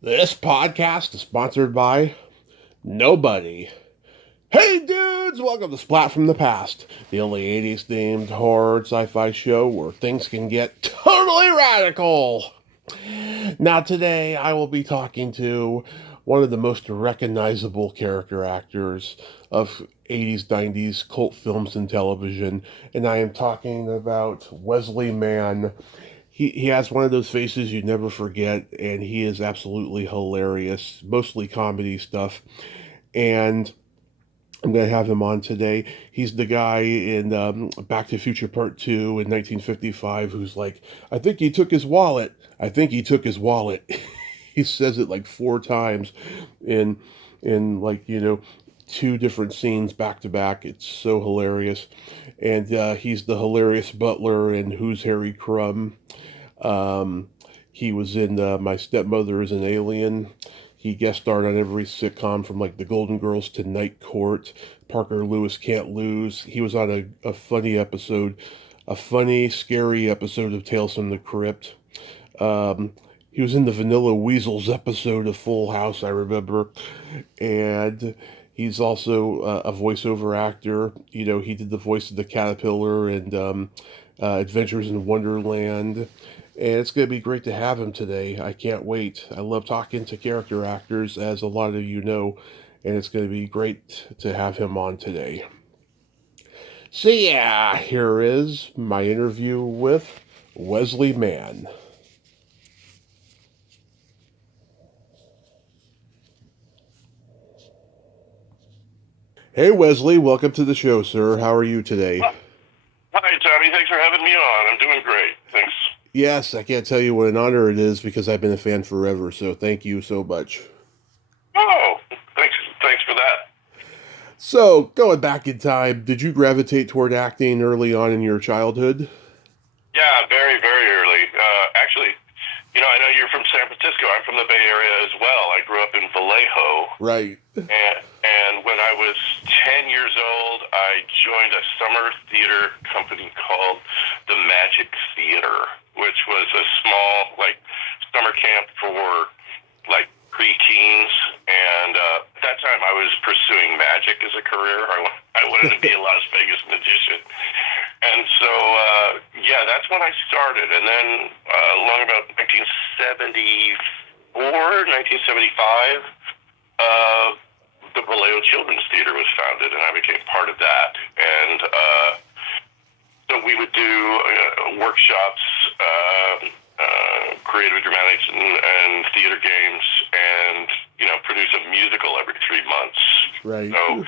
This podcast is sponsored by nobody. Hey dudes, welcome to Splat from the Past, the only 80s themed horror sci-fi show where things can get totally radical. Now today I will be talking to one of the most recognizable character actors of 80s, 90s cult films and television, and I am talking about Wesley Mann. He has one of those faces you never forget, and he is absolutely hilarious, mostly comedy stuff. And I'm going to have him on today. He's the guy in Back to the Future Part 2 in 1955 who's like, I think he took his wallet. I think he took his wallet. He says it like four times in, two different scenes back to back. It's so hilarious. And he's the hilarious butler in Who's Harry Crumb. He was in My Stepmother Is An Alien. He guest starred on every sitcom from like The Golden Girls to Night Court. Parker Lewis Can't Lose. He was on a funny episode, a funny, scary episode of Tales from the Crypt. He was in the Vanilla Weasels episode of Full House, I remember. And he's also a voiceover actor. You know, he did the voice of the caterpillar and Adventures in Wonderland. And it's going to be great to have him today. I can't wait. I love talking to character actors, as a lot of you know, and it's going to be great to have him on today. So, yeah, here is my interview with Wesley Mann. Hey, Wesley, welcome to the show, sir. How are you today? Hi, Tommy. Thanks for having me on. I'm doing great. Thanks. Yes, I can't tell you what an honor it is because I've been a fan forever, so thank you so much. Oh, thanks for that. So, going back in time, did you gravitate toward acting early on in your childhood? Yeah, very, very early. Actually, I know you're from San Francisco. I'm from the Bay Area as well. I grew up in Vallejo, Right. and when I was 10 years old, I joined a summer theater company called the Magic Theater, which was a small, summer camp for, preteens. And at that time, I was pursuing magic as a career. I wanted to be a Las Vegas magician. And so, that's when I started. And then along about 1974, 1975, the Vallejo Children's Theater was founded, and I became part of that. And so we would do workshops, creative dramatics, and theater games, and produce a musical every 3 months. Right. So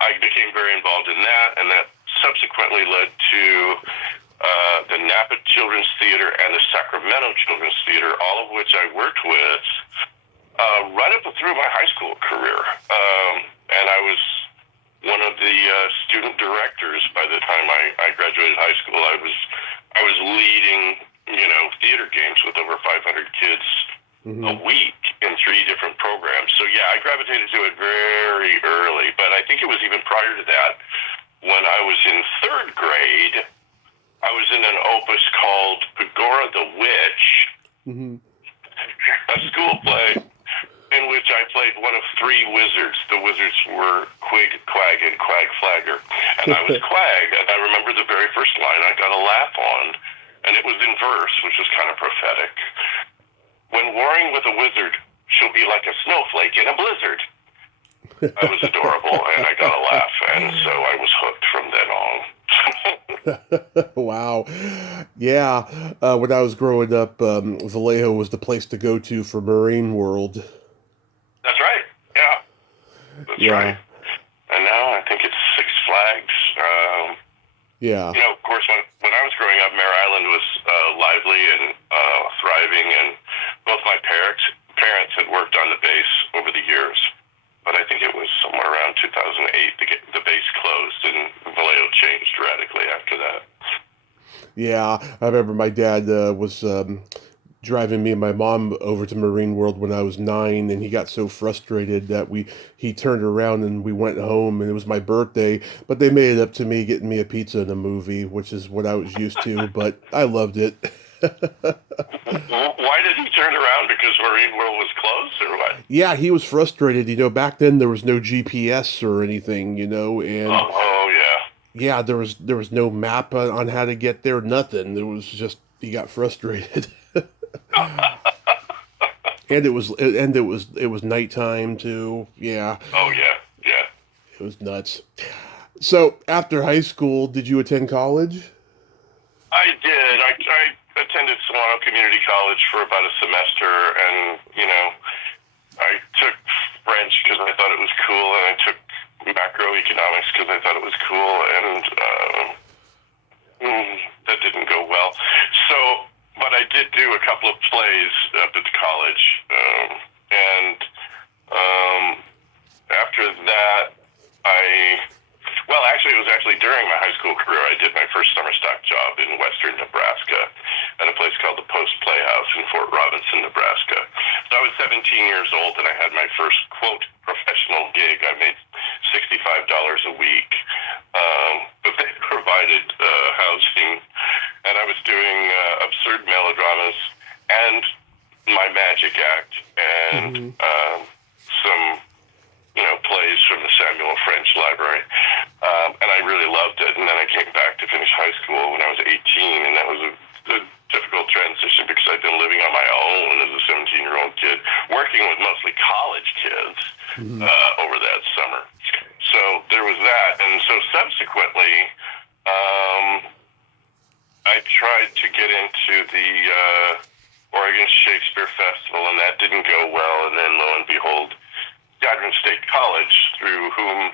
I became very involved in that, and that subsequently led to the Napa Children's Theater and the Sacramento Children's Theater, all of which I worked with right up through my high school career. And I was one of the student directors by the time I graduated high school. I was leading, theater games with over 500 kids a week in 3 different programs. So yeah, I gravitated to it very early, but I think it was even prior to that. When I was in 3rd grade, I was in an opus called Pagora the Witch, a school play in which I played one of 3 wizards. The wizards were Quig, Quag, and Quag Flagger. And I was Quag, and I remember the very first line I got a laugh on, and it was in verse, which was kind of prophetic. When warring with a wizard, she'll be like a snowflake in a blizzard. That was adorable, and I got a laugh, and so I was hooked from then on. Wow. Yeah. When I was growing up, Vallejo was the place to go to for Marine World. That's right. Yeah. That's right. And now I think it's Six Flags. Yeah. Of course, when I was growing up, Mare Island was lively and thriving, and both my parents had worked on the base over the years. But I think it was somewhere around 2008 to get the base closed, and Vallejo changed radically after that. Yeah, I remember my dad was driving me and my mom over to Marine World when I was 9, and he got so frustrated that he turned around and we went home, and it was my birthday, but they made it up to me getting me a pizza and a movie, which is what I was used to, but I loved it. Why did he turn around? Because Marine World was closed, or what? Yeah, he was frustrated. Back then there was no GPS or anything, and Oh yeah. yeah, there was no map on how to get there. Nothing. It was just he got frustrated, and it was nighttime too. Yeah, Oh yeah, yeah. it was nuts. So after high school, did you attend college? I did. I attended Solano Community College for about a semester, and I took French because I thought it was cool, and I took macroeconomics because I thought it was cool, and that didn't go well. So, but I did do a couple of plays up at the college, and um, after that, actually, it was actually during my high school career. I did my first summer stock job in western Nebraska at a place called the Post Playhouse in Fort Robinson, Nebraska. So I was 17 years old, and I had my first, quote, professional gig. I made $65 a week, but they provided housing, and I was doing absurd melodramas and my magic act and some plays from the Samuel French Library. And I really loved it. And then I came back to finish high school when I was 18, and that was a difficult transition because I'd been living on my own as a 17-year-old kid, working with mostly college kids over that summer. So there was that. And so subsequently, I tried to get into the Oregon Shakespeare Festival, and that didn't go well. And then lo and behold, Godwin State College, through whom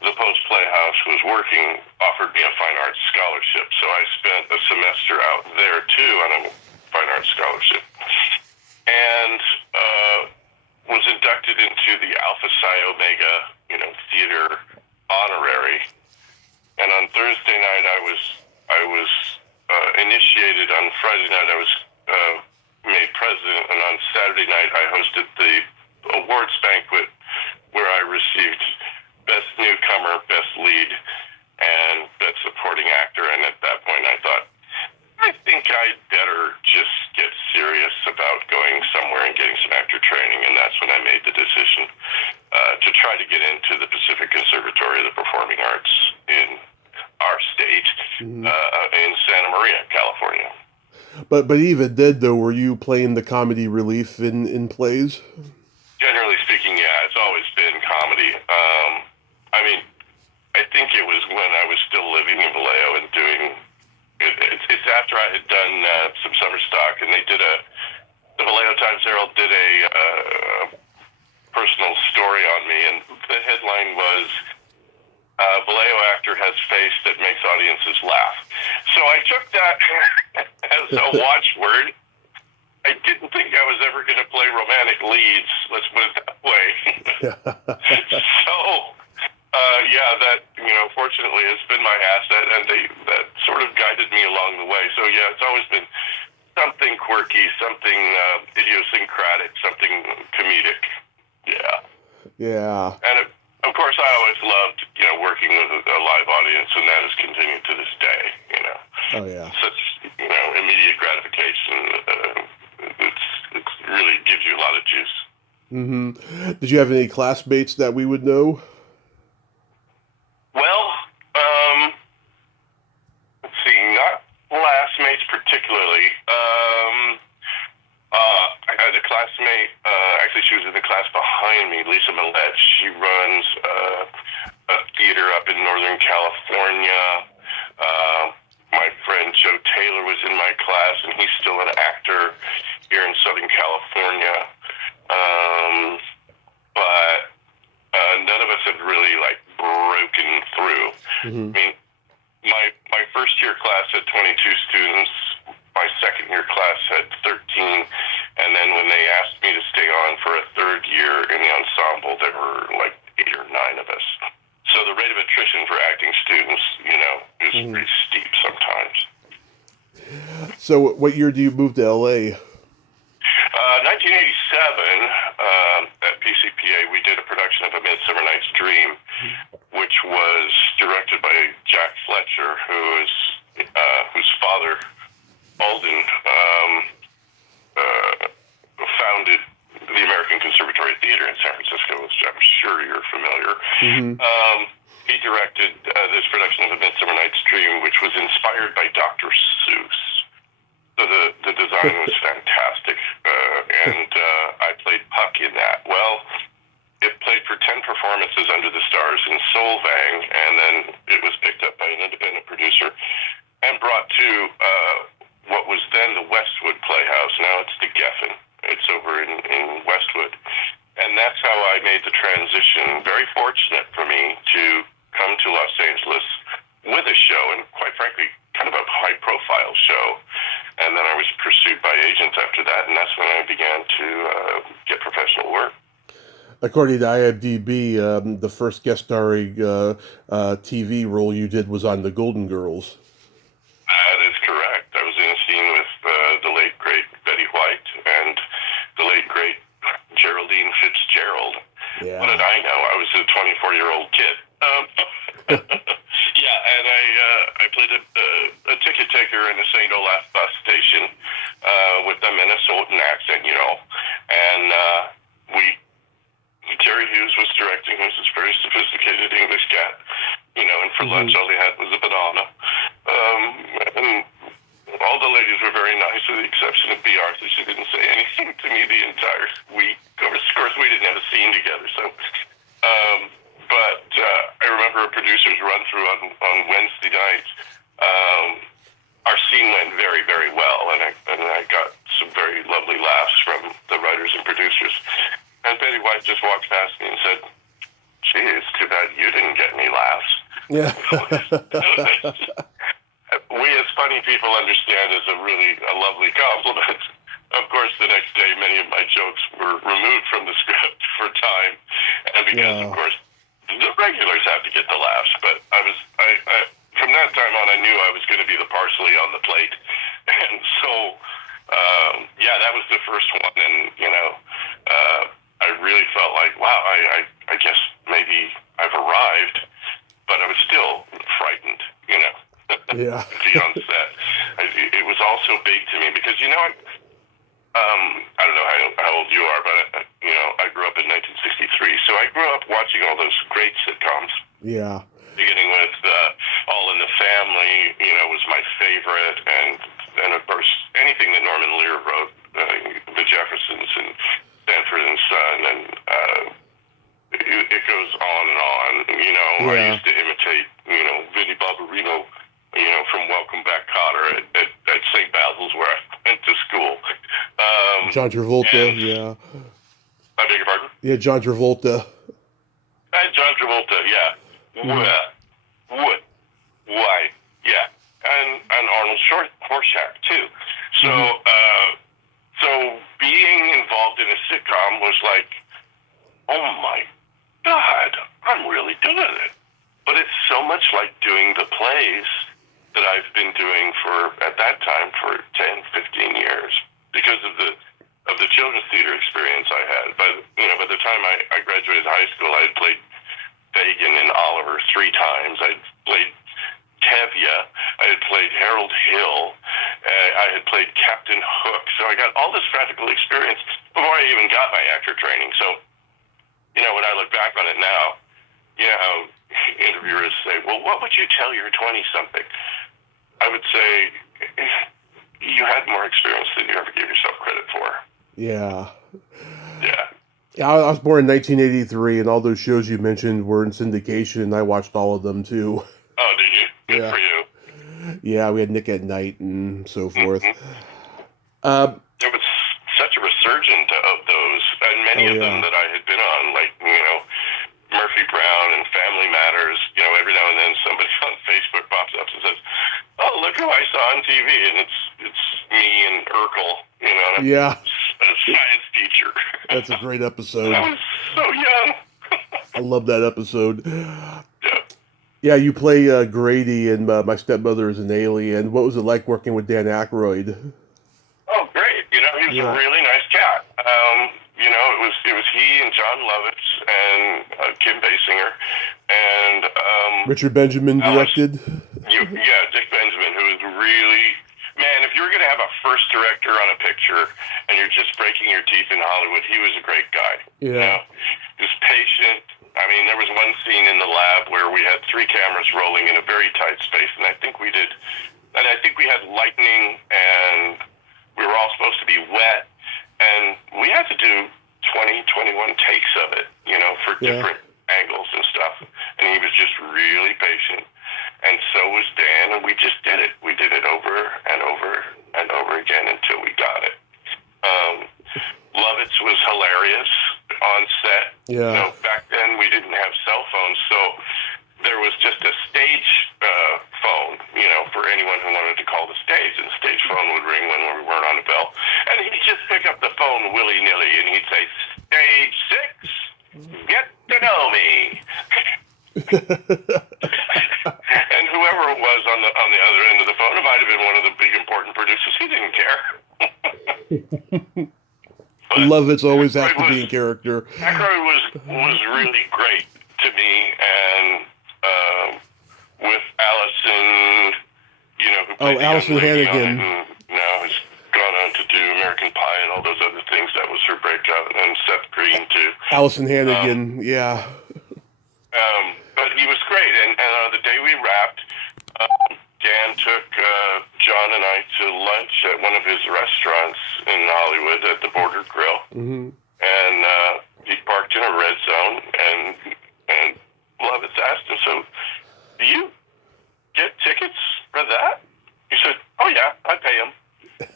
the Post Playhouse was working, offered me a fine arts scholarship. So I spent a semester out there too on a fine arts scholarship, and was inducted into the Alpha Psi Omega, theater honorary. And on Thursday night, I was initiated. On Friday night, I was made president, and on Saturday night, I hosted the awards banquet where I received Best Newcomer, Best Lead, and Best Supporting Actor. And at that point, I thought, I think I'd better just get serious about going somewhere and getting some actor training. And that's when I made the decision to try to get into the Pacific Conservatory of the Performing Arts in our state, in Santa Maria, California. But even then, though, were you playing the comedy relief in plays? Generally speaking, yeah, it's always been comedy. I mean, I think it was when I was still living in Vallejo and doing it. It's after I had done some summer stock, and they did the Vallejo Times Herald did a personal story on me, and the headline was, Vallejo actor has face that makes audiences laugh. So I took that as a watchword. I didn't think I was ever going to play romantic leads, let's put it that way. So, that, fortunately has been my asset, and that sort of guided me along the way. So, yeah, it's always been something quirky, something idiosyncratic, something comedic. Yeah. Yeah. And, of course, I always loved, working with a live audience, and that has continued to this day, Oh, yeah. Such, immediate gratification. It really gives you a lot of juice. Mm-hmm. Did you have any classmates that we would know? Well, let's see, not classmates particularly. I had a classmate, actually she was in the class behind me, Lisa Millette. She runs a theater up in Northern California. My friend Joe Taylor was in my class, and he's still an actor here in Southern California. But none of us had really broken through. Mm-hmm. I mean, my first year class had 22 students. My second year class had 13, and then when they asked me to stay on for a third year in the ensemble, there were 8 or 9 of us. So the rate of attrition for acting students, is pretty steep sometimes. So what year do you move to LA? 1987, at PCPA, we did a production of A Midsummer Night's Dream, which was directed by Jack Fletcher, whose father Alden founded the American Conservatory Theater in San Francisco, which I'm sure you're familiar. Mm-hmm. He directed this production of A Midsummer Night's Dream, which was inspired by Dr. Seuss. So the design was fantastic, and I played Puck in that. Well, it played for 10 performances under the stars in Solvang, and then it was picked up by an independent producer and brought to what was then the Westwood Playhouse. Now it's the Geffen. It's over in Westwood. And that's how I made the transition. Very fortunate for me to come to Los Angeles with a show, and quite frankly, kind of a high-profile show. And then I was pursued by agents after that, and that's when I began to get professional work. According to IMDb, the first guest starring TV role you did was on The Golden Girls. That is correct. I was in a scene with the late, great Betty White and the late, great Geraldine Fitzgerald. Yeah. What did I know? I was a 24-year-old kid. Yeah, and I played a ticket taker in a St. Olaf bus station with a Minnesotan accent, you know. And Terry Hughes was directing. He was this very sophisticated English cat, you know, and for lunch all he had was a banana. And all the ladies were very nice, with the exception of B. Arthur. She didn't say anything to me the entire week. Of course, we didn't have a scene together, so... But I remember a producer's run-through on Wednesday night. Our scene went very, very well, and I got some very lovely laughs from the writers and producers. And Betty White just walked past me and said, "Gee, it's too bad you didn't get any laughs." Yeah. We as funny people understand as a lovely compliment. Of course, the next day, many of my jokes were removed from the script for time, and because, of course, the regulars have to get the laughs. But I from that time on, I knew I was going to be the parsley on the plate, and so that was the first one, and you know, I really felt like, wow, I guess maybe I've arrived, but I was still frightened, you know. Yeah. To be on set, it was also big to me because, you know, I don't know how old you are, but you know, I grew up in 1963, so I grew up watching all those great sitcoms. Yeah. Beginning with All in the Family, you know, was my favorite, and of course anything that Norman Lear wrote, The Jeffersons and Sanford and Son, and it goes on and on. You know, I used to imitate, you know, Vinnie Barbarino, you know, from Welcome Back, Kotter at St. Basil's, where I went to school. John Travolta, yeah. I beg your pardon? Yeah, John Travolta. John Travolta, yeah. Why? Yeah. And Arnold Horshack, too. So, so being involved in a sitcom was like, oh my God, I'm really doing it. But it's so much like doing the plays that I've been doing at that time for 10, 15 years because of the children's theater experience I had. But, you know, by the time I graduated high school, I had played Fagin and Oliver 3 times. I had played Tevye. I had played Harold Hill. I had played Captain Hook. So I got all this practical experience before I even got my actor training. So, you know, when I look back on it now, you know how interviewers say, well, what would you tell your 20-something? I would say, you had more experience than you ever gave yourself credit for. Yeah. Yeah. Yeah, I was born in 1983, and all those shows you mentioned were in syndication, and I watched all of them, too. Oh, did you? Good for you. Yeah, we had Nick at Night and so forth. There was such a resurgence of those, and many of them that I had been on, like, you know, Murphy Brown and Family Matters. You know, every now and then somebody on Facebook pops up and says, "Oh, look who I saw on TV," and it's me and Urkel, you know, a science teacher. That's a great episode. I was so young. I love that episode. Yeah, you play Grady in My Stepmother Is An Alien. What was it like working with Dan Aykroyd? Oh, great. You know, he was a really nice cat. You know, it was he and John Lovitz and Kim Basinger and Richard Benjamin directed. Dick Benjamin, who was really, man, man, if you were going to have a first director on a picture and you're just breaking your teeth in Hollywood, he was a great guy. Yeah. You know? He was patient. I mean, there was one scene in the lab where we had 3 cameras rolling in a very tight space, and I think we had lightning, and we were all supposed to be wet, and we had to do 20, 21 takes of it, you know, for different angles and stuff, and he was just really patient. And so was Dan, and we just did it. We did it over and over and over again until we got it. Lovitz was hilarious on set. Yeah. You know, back then we didn't have cell phones, so there was just a stage phone, you know, for anyone who wanted to call the stage, and the stage phone would ring when we weren't on the bell. And he'd just pick up the phone willy-nilly, and he'd say, "Stage 6, get to know me." And whoever it was on the other end of the phone, it might have been one of the big important producers. He didn't care. Lovitz always has to be in character. Aykroyd was really great to me, and with Allison, you know, who played Allison Hannigan. Now has gone on to do American Pie and all those other things. That was her breakout, and Seth Green too. Allison Hannigan, yeah. But he was great, and the day we wrapped, Dan took John and I to lunch at one of his restaurants in Hollywood at the Border Grill, and he parked in a red zone, and Lovitz asked him, "So, do you get tickets for that?" He said, "Oh yeah, I pay him.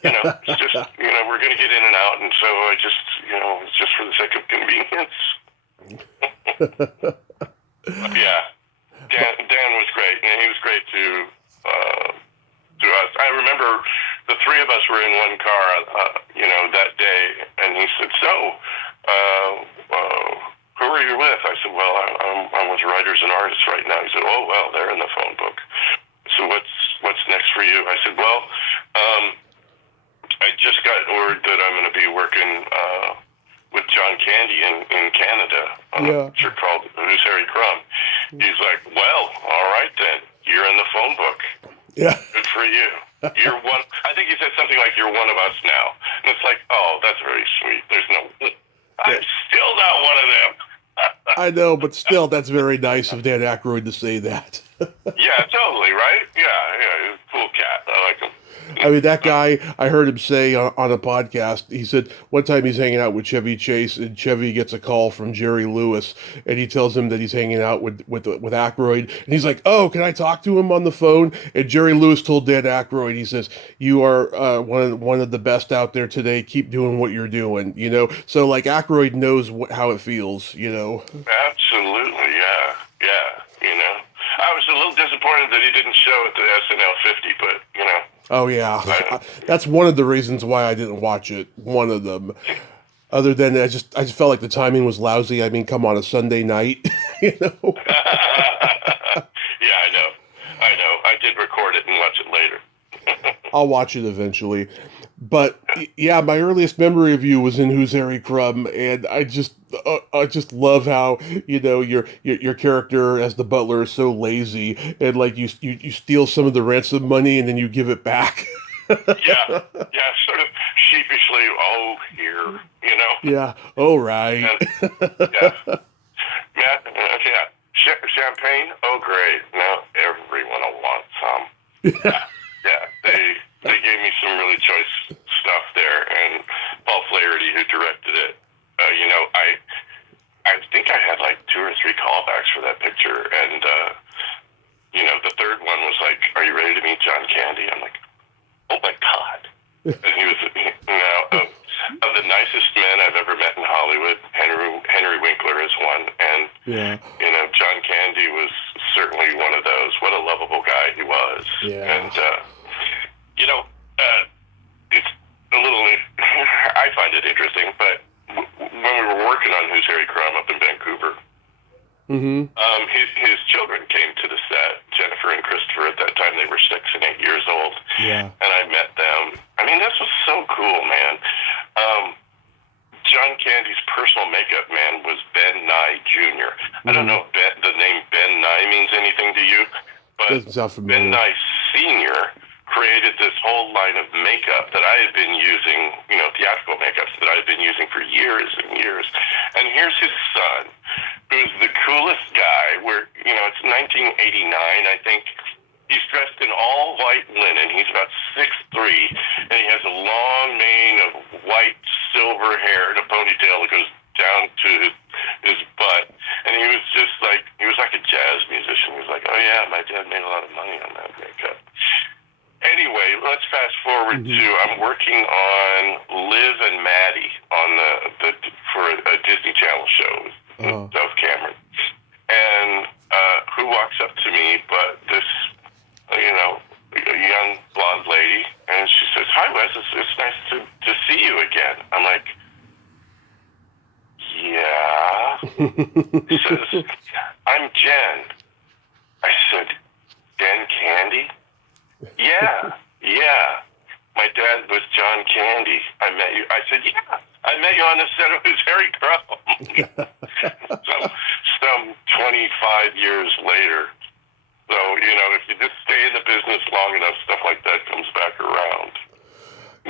You know, it's just, you know, we're going to get in and out, and so I just, you know, it's just for the sake of convenience." Yeah, Dan was great, and he was great to us. I remember the 3 of us were in one car, you know, that day, and he said, "So, who are you with?" I said, "Well, I'm with writers and artists right now." He said, "Oh, well, they're in the phone book." So what's next for you? I said, "Well, I just got word that I'm going to be working with John Candy in Canada on a picture called Who's Harry Crumb." He's like, "Well, all right then. You're in the phone book. Yeah. Good for you. You're one." I think he said something like, "You're one of us now." And it's like, oh, that's very sweet. There's no... I'm still not one of them. I know, but still, that's very nice of Dan Aykroyd to say that. Yeah, totally, right? Yeah, he's a cool cat. I like him. I mean, that guy, I heard him say on a podcast, he said one time he's hanging out with Chevy Chase, and Chevy gets a call from Jerry Lewis, and he tells him that he's hanging out with Aykroyd, and he's like, "Oh, can I talk to him on the phone?" And Jerry Lewis told Dan Aykroyd, he says, "You are one of the best out there today. Keep doing what you're doing," you know? So, like, Aykroyd knows how it feels, you know? Absolutely, yeah, you know. I was a little disappointed that he didn't show at the SNL 50, but, you know. Oh, yeah. That's one of the reasons why I didn't watch it. One of them. Other than I just felt like the timing was lousy. I mean, come on, a Sunday night, you know? Yeah, I know. I did record it and watch it later. I'll watch it eventually. But, yeah, my earliest memory of you was in Who's Harry Crumb, and I just love how, you know, your character as the butler is so lazy, and like you steal some of the ransom money and then you give it back. yeah, sort of sheepishly, "Oh, here," you know. Yeah. Oh, right. Yeah. Yeah. Champagne? Oh, great. Now everyone will want some. Yeah. They gave me some really choice stuff there, and Paul Flaherty, who directed it, you know, I think I had like 2 or 3 callbacks for that picture, and you know, the third one was like, "Are you ready to meet John Candy?" I'm like, "Oh my God!" And he was, you know, of the nicest men I've ever met in Hollywood. Henry Winkler is one, and you know, John Candy was certainly one of those. What a lovable guy he was, and you know, it's a little. I find it interesting, but when we were working on Who's Harry Crumb up in Vancouver, his children came to the set. Jennifer and Christopher, at that time, they were 6 and 8 years old. Yeah. And I met them. I mean, this was so cool, man. John Candy's personal makeup man was Ben Nye Jr. I don't know if the name Ben Nye means anything to you, but doesn't sound familiar. Ben Nye Sr., created this whole line of makeup that I had been using, theatrical makeups that I had been using for years and years. And here's his son, who's the coolest guy, it's 1989, I think. He's dressed in all white linen. He's about 6'3", and he has a long mane of white, silver hair and a ponytail that goes down to his butt. And he was like a jazz musician. He was like, oh yeah, my dad made a lot of money on that makeup. Anyway, let's fast forward to I'm working on Liv and Maddie on for a Disney Channel show with Dove Cameron. And who walks up to me but this, a young blonde lady, and she says, "Hi, Wes, it's nice to see you again." I'm like, "Yeah." She says, "I'm Jen." I said, "Jen Candy?" Yeah. My dad was John Candy. I met you. I said, "Yeah, I met you on the set of his Harry Crumb." Some 25 years later. So, if you just stay in the business long enough, stuff like that comes back around.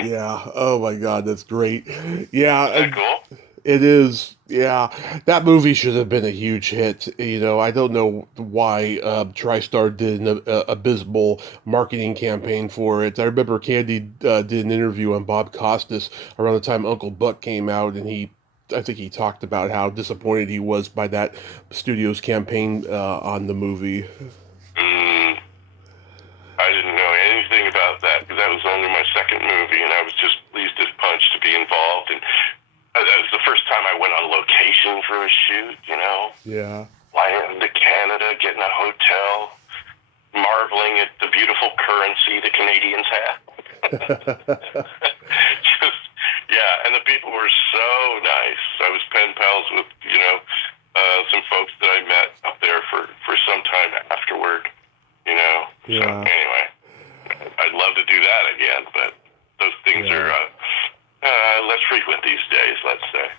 Yeah. Oh my God, that's great. Yeah. Isn't that cool? It is. Yeah. That movie should have been a huge hit. I don't know why TriStar did an abysmal marketing campaign for it. I remember Candy did an interview on Bob Costas around the time Uncle Buck came out, and I think he talked about how disappointed he was by that studio's campaign on the movie. I didn't know anything about that because that was only my second movie, and I was just pleased as punch to be involved. And that was the first time I went on location for a shoot, Yeah. Flying to Canada, getting a hotel, marveling at the beautiful currency the Canadians have. And the people were so nice. I was pen pals with, some folks that I met up there for some time afterward, Yeah. So anyway, I'd love to do that again, but those things are less frequent these days, let's say.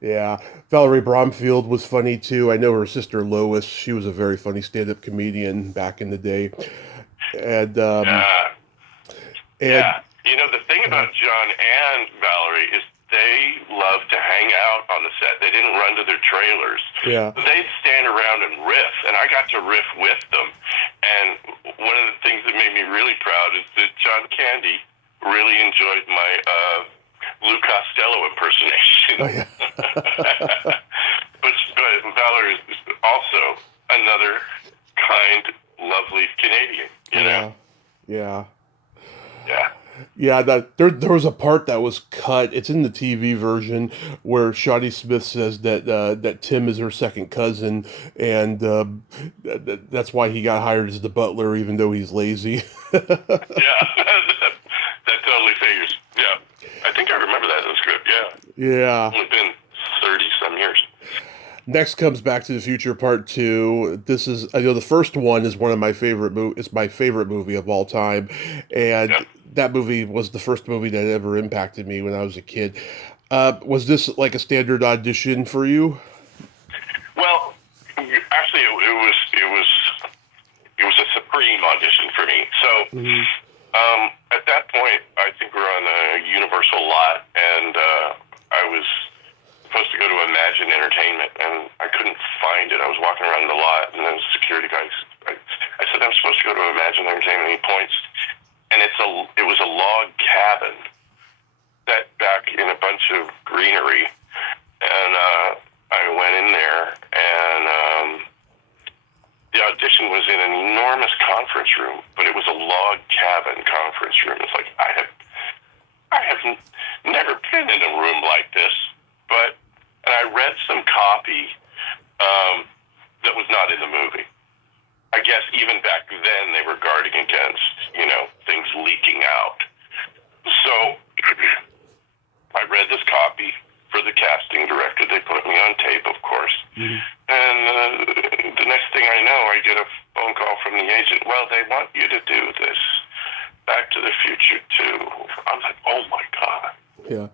Yeah. Valerie Bromfield was funny too. I know her sister Lois. She was a very funny stand-up comedian back in the day. And the thing about John and Valerie is they love to hang out on the set. They didn't run to their trailers. Yeah. They'd stand around and riff, and I got to riff with them. And one of the things that made me really proud is that John Candy really enjoyed my Lou Costello impersonation. Oh, yeah. but Valerie is also another kind, lovely Canadian, Yeah. Yeah. Yeah, there was a part that was cut. It's in the TV version where Shawnee Smith says that Tim is her second cousin, and that's why he got hired as the butler, even though he's lazy. Yeah, that totally figures. Yeah, I think I remember that in the script. Yeah. It's only been 30-some years. Next comes Back to the Future Part 2. This is, I know the first one is one of my favorite it's my favorite movie of all time. And that movie was the first movie that ever impacted me when I was a kid. Was this like a standard audition for you? Well, actually, it was a supreme audition for me. So, at that point, I think we were on a Universal lot, and I was supposed to go to Imagine Entertainment, and I couldn't find it. I was walking around the lot, and then the security guy, I said, I'm supposed to go to Imagine Entertainment, and he points, and it was a log cabin set back in a bunch of greenery, and I went in there, and the audition was in an enormous conference room, but it was a log cabin conference room. It's like, I have never been in a room like this. And I read some copy that was not in the movie. I guess even back then they were guarding against, things leaking out. So I read this copy for the casting director. They put me on tape, of course. And the next thing I know, I get a phone call from the agent. Well, they want you to do this Back to the Future 2. I'm like, oh my God. Yeah.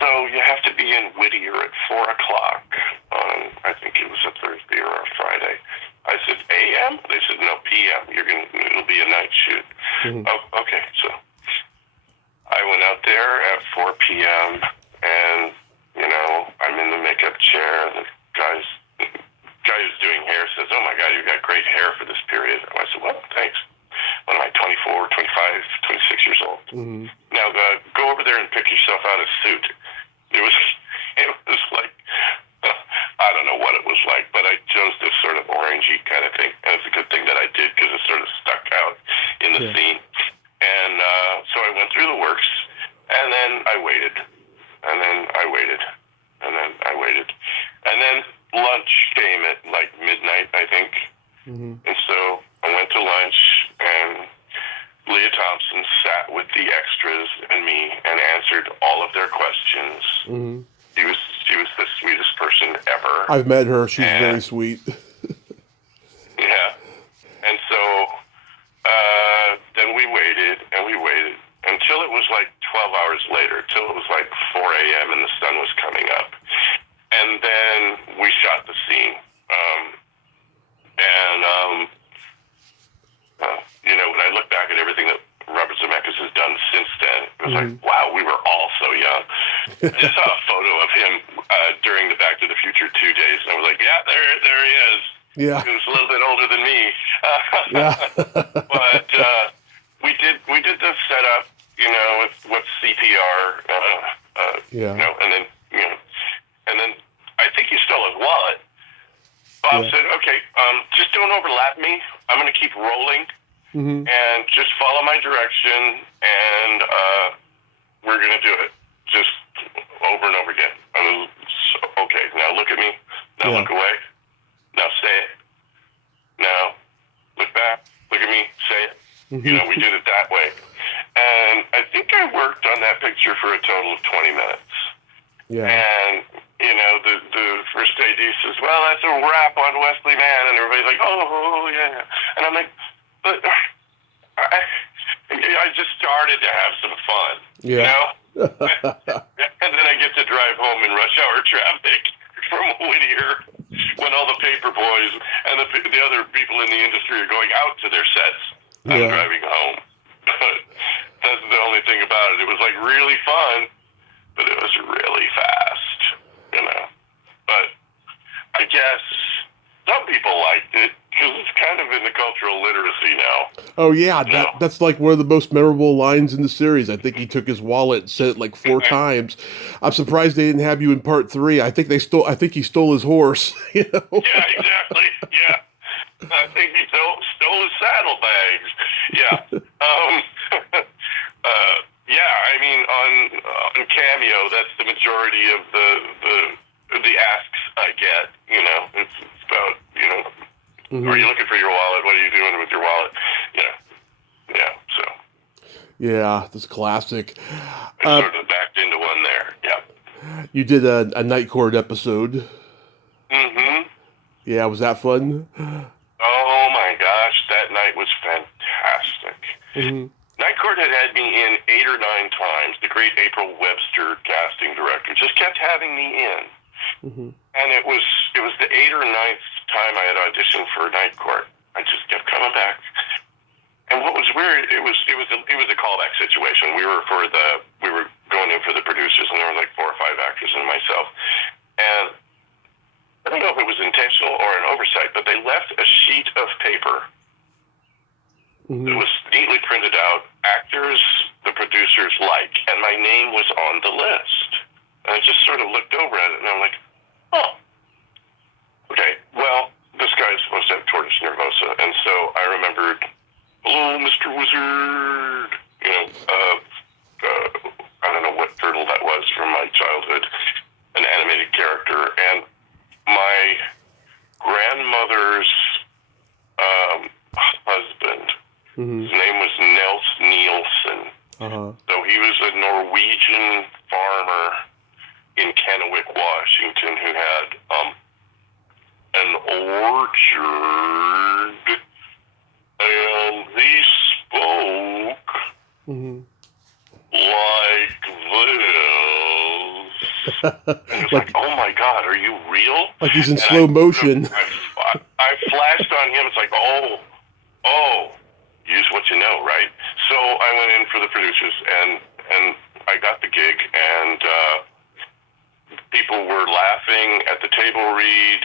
So you have to be in Whittier, theater at 4 o'clock on, I think it was a Thursday or a Friday. I said, a.m.? They said, no, p.m. It'll be a night shoot. Mm-hmm. Oh, okay. So I went out there at 4 p.m. and, I'm in the makeup chair. The guy who's doing hair says, oh my God, you've got great hair for this period. And I said, well, thanks. When am I, 24, 25, 26 years old? Mm-hmm. Now, go over there and pick yourself out a suit. It was like, I don't know what it was like, but I chose this sort of orangey kind of thing. And it's a good thing that I did because it sort of stuck out in the scene. And so I went through the works, and then I waited, and then I waited, and then I waited. And then lunch came at like midnight, I think. Mm-hmm. And so I went to lunch, and Leah Thompson sat with the extras and me and answered all of their questions. Mm-hmm. She was the sweetest person ever. I've met her. She's very sweet. Yeah. And so then we waited until it was like 12 hours later, till it was like 4 a.m. and the sun was coming up. And then we shot the scene. When I look back at everything that Robert Zemeckis has done since then, it was like, wow, we were all so young. I just saw a photo of him during the Back to the Future 2 days, and I was like, yeah, there he is. Yeah. He was a little bit older than me. Yeah. But we did the setup, with CPR, and then I think he stole his wallet. Bob said, okay, just don't overlap me. I'm going to keep rolling. Mm-hmm. And just follow my direction, and we're going to do it just over and over again. Okay, now look at me. Now look away. Now say it. Now look back. Look at me. Say it. Mm-hmm. We did it that way. And I think I worked on that picture for a total of 20 minutes. Yeah. And, the first AD says, well, that's a wrap on Wesley Mann. And everybody's like, oh, yeah. And I'm like, but I just started to have some fun, and then I get to drive home in rush hour traffic from Whittier when all the paper boys and the other people in the industry are going out to their sets. I'm driving home. But that's the only thing about it. It was like really fun, but it was really fast, But I guess some people liked it because it's kind of in the cultural literacy now. Oh, yeah. That's like one of the most memorable lines in the series. I think he took his wallet and said it like 4 times. I'm surprised they didn't have you in part 3. I think he stole his horse. Yeah, exactly. Yeah. I think he stole his saddlebags. Yeah. I mean, on Cameo, that's the majority of the asks I get. It's about Are you looking for your wallet? What are you doing with your wallet? So. Yeah, that's classic. I sort of backed into one there. Yeah. You did a Night Court episode. Mm-hmm. Yeah, was that fun? Oh my gosh, that night was fantastic. Mm-hmm. Night Court had me in 8 or 9 times. The great April Webster casting director just kept having me in. Mm-hmm. And it was the 8th or 9th time I had auditioned for Night Court. I just kept coming back. And what was weird, it was a callback situation. We were going in for the producers, and there were like 4 or 5 actors and myself. And I don't know if it was intentional or an oversight, but they left a sheet of paper that was neatly printed out, actors the producers like, and my name was on the list. And I just sort of looked over at it, and I'm like, oh, okay, well, this guy is supposed to have tortoise nervosa. And so I remembered, hello, Mr. Wizard, I don't know what turtle that was from my childhood, an animated character. And my grandmother's husband, his name was Nels Nielsen. So he was a Norwegian farmer in Kennewick, Washington, who had an orchard, and he spoke like this. And it was like, like oh my God, are you real? he's in And slow motion. I flashed on him. It's like, oh, use what you know, right? So I went in for the producers, and I got the gig, and people were laughing at the table read.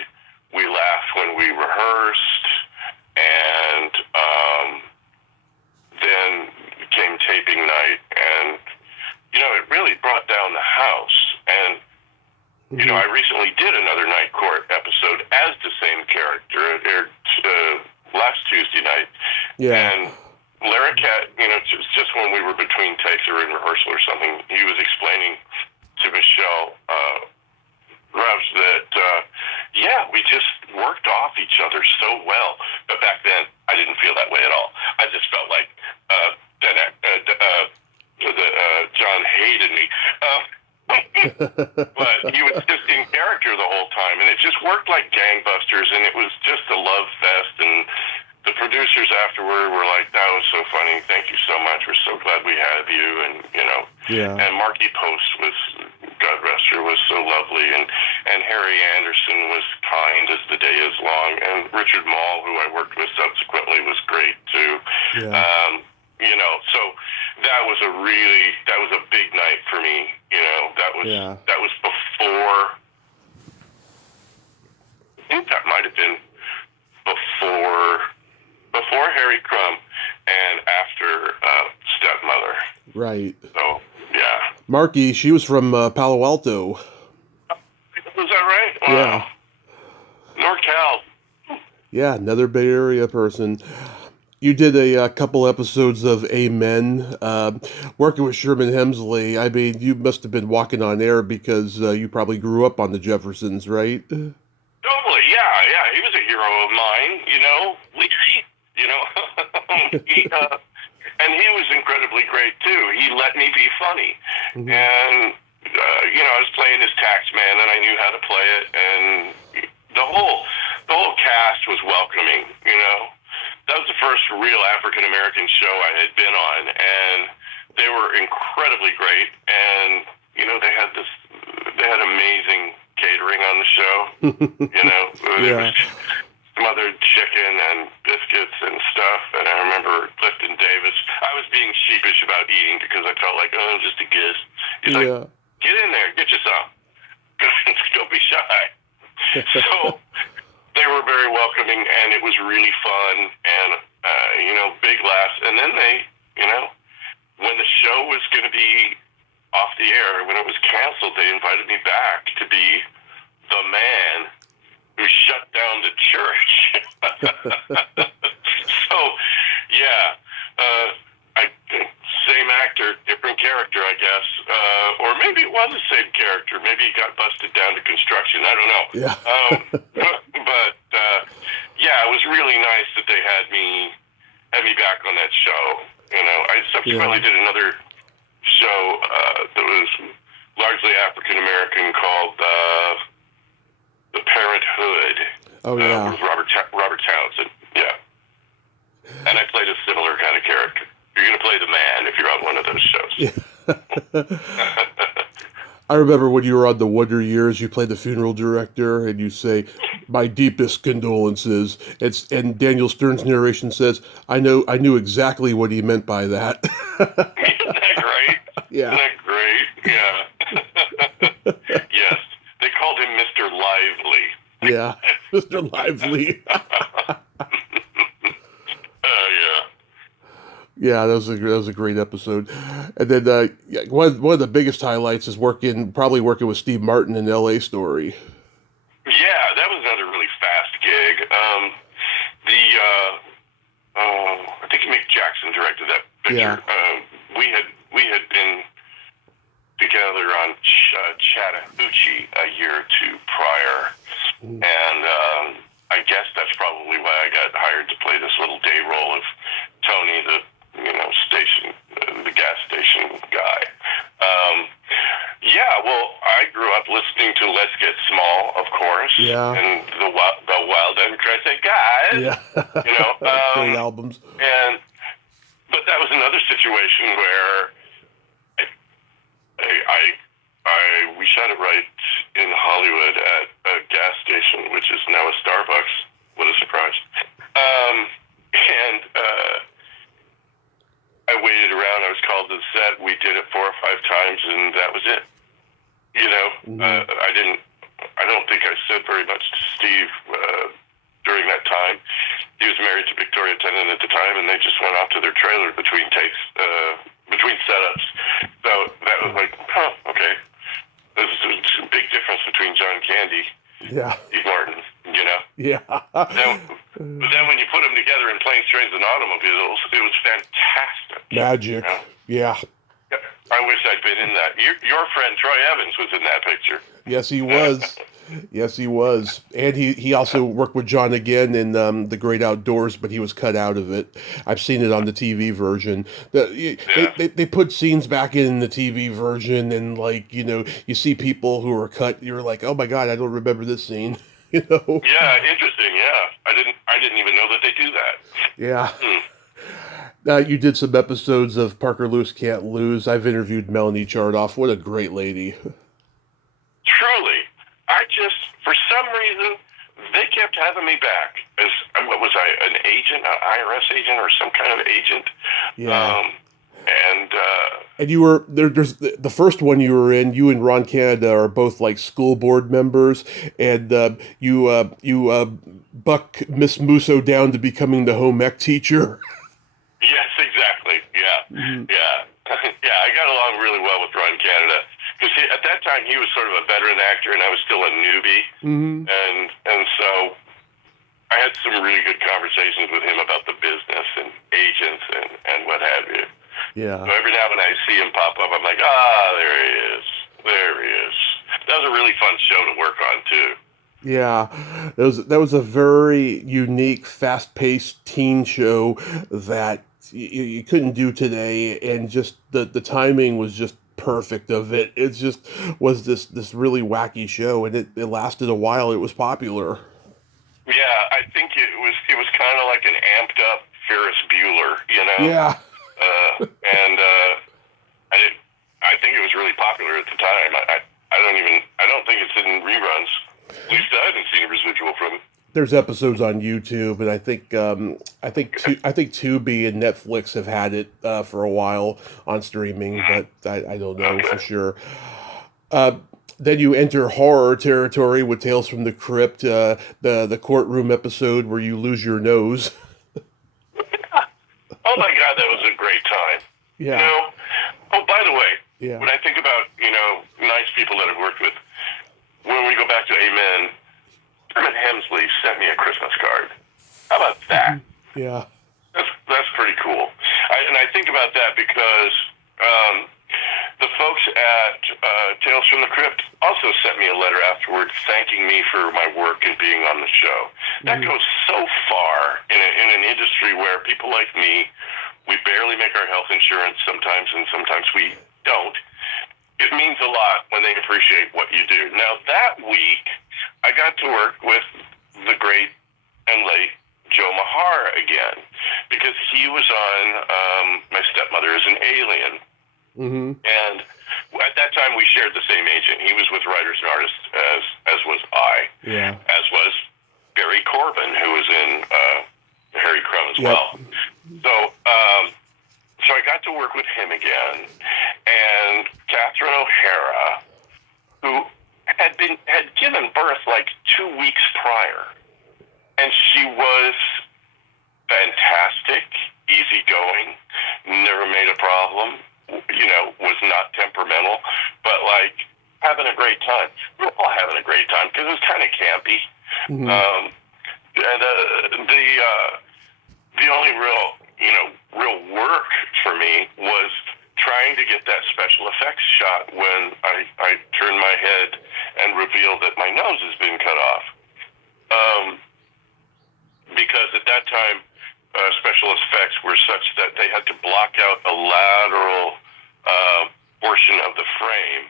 We laughed when we rehearsed, and then came taping night, and it really brought down the house. And I recently did another Night Court episode as the same character. It aired last Tuesday night. Yeah. And Larricat, just when we were between takes or in rehearsal or something, he was explaining to Michelle Rouse that, we just worked off each other so well. But back then, I didn't feel that way at all. I just felt like John hated me. But he was just in character the whole time, and it just worked like gangbusters, and it was just a love fest. And the producers afterward were like, "That was so funny. Thank you so much. We're so glad we have you." And Yeah. and Marky Post was, God rest her, was so lovely, and Harry Anderson was kind as the day is long, and Richard Mall, who I worked with subsequently, was great too. Yeah. So that was a big night for me. That was before. I think that might have been before Harry Crumb and after Stepmother. Right. So yeah. Marky, she was from Palo Alto. Was that right? Wow. Yeah. NorCal. Yeah, another Bay Area person. You did a couple episodes of Amen, working with Sherman Hemsley. I mean, you must have been walking on air because you probably grew up on the Jeffersons, right? Totally, yeah. He was a hero of mine, and he was incredibly great too. He let me be funny, and I was playing his tax man, and I knew how to play it, and the whole cast was welcoming. That was the first real African American show I had been on, and they were incredibly great. And they had amazing catering on the show. There was smothered chicken and biscuits and stuff. And I remember Clifton Davis. I was being sheepish about eating because I felt like, I'm just a guest. He's like, get in there, get you some. Don't be shy. So they were very welcoming, and it was really fun, and big laughs. And then they, when the show was going to be off the air, when it was canceled, they invited me back to be the man who shut down the church. So, yeah, same actor, different character, I guess. Or maybe it was the same character. Maybe he got busted down to construction. I don't know. Yeah. But it was really nice that they had me back on that show. I subsequently did another show that was largely African American called The Parenthood. Oh yeah. With Robert Townsend. Yeah. And I played a similar kind of character. You're going to play the man if you're on one of those shows. I remember when you were on the Wonder Years, you played the funeral director, and you say, "My deepest condolences." And Daniel Stern's narration says, "I knew exactly what he meant by that." Isn't that great? Yeah. Isn't that great? Yeah. Yes. They called him Mr. Lively. Yeah, Mr. Lively. Yeah, that was a great episode. And then one of the biggest highlights is probably working with Steve Martin in L.A. Story. Yeah, that was another really fast gig. I think Mick Jackson directed that picture. Yeah. We had been together on Chattahoochee a year or two prior, and I guess that's probably why I got hired to play this little day role of Tony, the gas station guy. I grew up listening to Let's Get Small, of course. Yeah. And the Wild and Crescent Guys. Yeah. Great albums. But that was another situation where we shot it right in Hollywood at a gas station, which is now a Starbucks. What a surprise. And I waited around. I was called to the set. We did it 4 or 5 times, and that was it. You know, I don't think I said very much to Steve during that time. He was married to Victoria Tennant at the time, and they just went off to their trailer between takes, between setups. So that was like, okay. There's a big difference between John Candy and Steve Martin, you know? Yeah. But then when you put them together in Planes, Trains, and Automobiles, it was fantastic. Magic. You know? Yeah. I wish I'd been in that. Your friend Troy Evans was in that picture. Yes, he was. Yes, he was. And he also worked with John again in The Great Outdoors, but he was cut out of it. I've seen it on the TV version. They put scenes back in the TV version, and like, you know, you see people who are cut, you're like, oh my God, I don't remember this scene. You know? Yeah, interesting, yeah. I didn't even know that they do that. Yeah. You did some episodes of Parker Lewis Can't Lose. I've interviewed Melanie Chardoff. What a great lady. Truly. For some reason, they kept having me back as, what was I, an agent, an IRS agent or some kind of agent? Yeah. And you were, there's the first one you were in, you and Ron Canada are both like school board members, and you buck Miss Musso down to becoming the home ec teacher. Yes, exactly. Yeah. Mm-hmm. Yeah. Yeah, I got along really well with Ron Canada. Because at that time, he was sort of a veteran actor, and I was still a newbie. Mm-hmm. And so I had some really good conversations with him about the business and agents and what have you. Yeah. So every now and then I see him pop up, I'm like, there he is. There he is. That was a really fun show to work on, too. Yeah, that was a very unique, fast-paced teen show that you couldn't do today, and just the timing was just perfect of it. It just was this really wacky show, and it lasted a while. It was popular. Yeah, I think it was kind of like an amped up Ferris Bueller, you know. Yeah. I think it was really popular at the time. I don't think it's in reruns. At least I haven't seen a residual from it. There's episodes on YouTube, and I think Tubi and Netflix have had it for a while on streaming, but I don't know for sure. Then you enter horror territory with Tales from the Crypt, the courtroom episode where you lose your nose. Oh my God, that was a great time. Yeah. You know? Oh, by the way, yeah. When I think about, you know, nice people that I've worked with, when we go back to Amen, Herman Hemsley sent me a Christmas card. How about that? Yeah. That's pretty cool. And I think about that because the folks at Tales from the Crypt also sent me a letter afterwards thanking me for my work and being on the show. That goes so far in an industry where people like me, we barely make our health insurance sometimes, and sometimes we don't. It means a lot when they appreciate what you do. Now, that week, I got to work with the great and late Joe Mahar again, because he was on My Stepmother Is An Alien. Mm-hmm. And at that time, we shared the same agent. He was with Writers and Artists, as was I. Yeah. As was Barry Corbin, who was in Harry Crumb as well. So I got to work with him again, and Catherine O'Hara, who had given birth like 2 weeks prior, and she was fantastic, easygoing, never made a problem, you know, was not temperamental, but like having a great time. We were all having a great time because it was kind of campy. Mm-hmm. The only real work for me was trying to get that special effects shot when I turned my head and revealed that my nose has been cut off. Because at that time, special effects were such that they had to block out a lateral portion of the frame.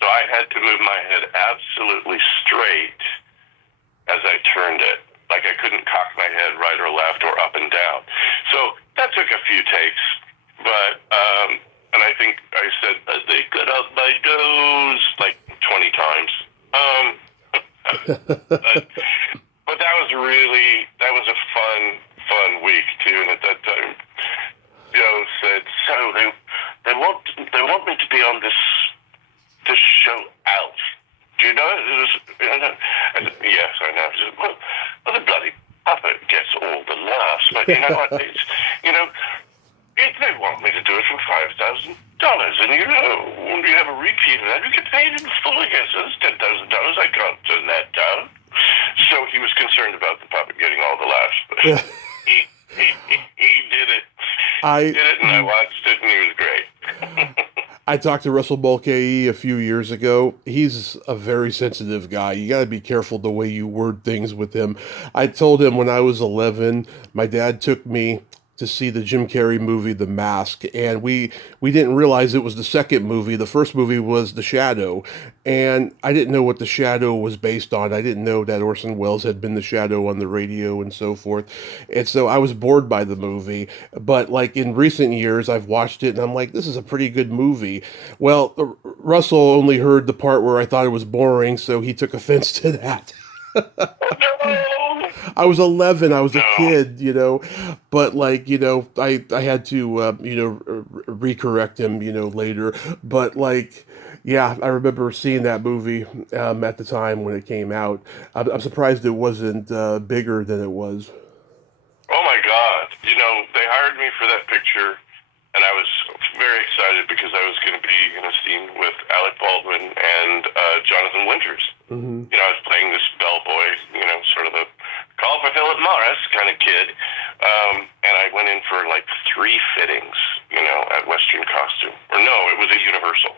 So I had to move my head absolutely straight as I turned it. Like I couldn't cock my head right or left or up and down. So that took a few takes, but and I think I said, they cut out my nose like 20 times. Um, but that was a fun week too. And at that time, Joe said, "So they want me to be on this show, Alf. Do you know it?" I said, "Yes, I know." He said, "Well, the bloody puppet gets all the laughs, but you know what? It's you know, they want me to do it for $5,000, and when you have a repeat of that, you get paid in full again. So it's $10,000. I can't turn that down." So he was concerned about the puppet getting all the laughs, but he did it. He I did it, and I watched it, and he was great. I talked to Russell Mulcahy a few years ago. He's a very sensitive guy. You got to be careful the way you word things with him. I told him when I was 11, my dad took me to see the Jim Carrey movie The Mask, and we didn't realize it was the second movie. The first movie was The Shadow, and I didn't know what The Shadow was based on. I didn't know that Orson Welles had been the Shadow on the radio and so forth. And so I was bored by the movie. But like in recent years, I've watched it and I'm like, this is a pretty good movie. Well, Russell only heard the part where I thought it was boring, so he took offense to that. No, I was 11. I was a no. kid, but like, I had to, recorrect him, later. But like, yeah, I remember seeing that movie at the time when it came out. I'm surprised it wasn't bigger than it was. Oh my God! They hired me for that picture, and I was very excited because I was going to be in a scene with Alec Baldwin and Jonathan Winters. Hmm. I was playing this bellboy, sort of a call for Philip Morris kind of kid, and I went in for like 3 fittings, at Western Costume, or no, it was a Universal,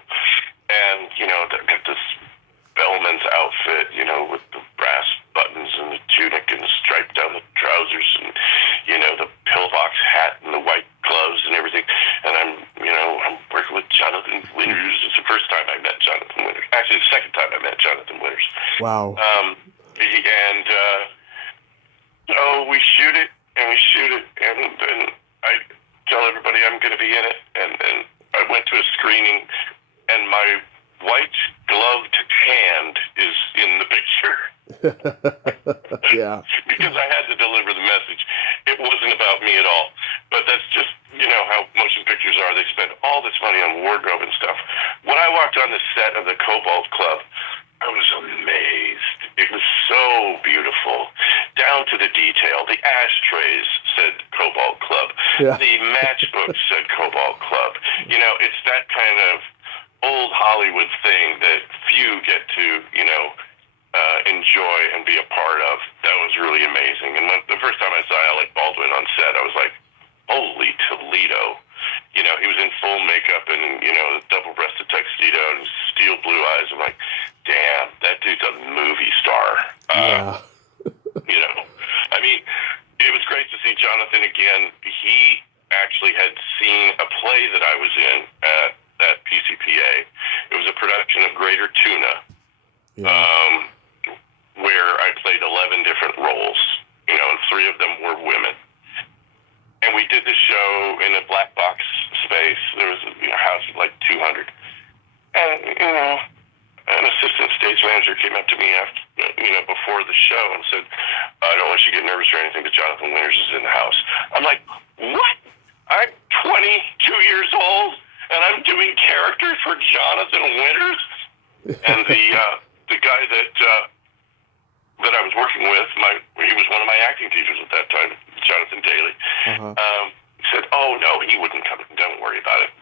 and I got this bellman's outfit, with the brass buttons and the tunic and the stripe down the trousers and, the pillbox hat and the white gloves and everything. And I'm working with Jonathan Winters. It's the first time I met Jonathan Winters. Actually, the second time I met Jonathan Winters. Wow. And we shoot it and we shoot it, and I tell everybody I'm going to be in it. And I went to a screening, and my white gloved hand is in the picture. Yeah. Because I had to deliver the message. It wasn't about me at all. But that's just, how motion pictures are. They spend all this money on wardrobe and stuff. When I walked on the set of the Cobalt Club, I was amazed. It was so beautiful, down to the detail. The ashtrays said Cobalt Club. Yeah. The matchbooks said Cobalt Club. It's that kind of old Hollywood thing that few get to, enjoy and be a part of. That was really amazing. And the first time I saw Alec Baldwin on set, I was like, holy Toledo. He was in full makeup and, a double-breasted tuxedo and steel blue eyes. I'm like, damn, that dude's a movie star. Yeah. I mean, it was great to see Jonathan again. He actually had seen a play that I was in at PCPA. It was a production of Greater Tuna, Yeah. where I played 11 different roles, and 3 of them were women. And we did this show in a black box space. There was a house of like 200. And, an assistant stage manager came up to me after, before the show and said, "I don't want you to get nervous or anything, but Jonathan Winters is in the house." I'm like, what? I'm 22 years old, and I'm doing characters for Jonathan Winters? And the guy that I was working with, he was one of my acting teachers at that time, Jonathan Daly. Uh-huh. Said, "Oh no, he wouldn't come. Don't worry about it.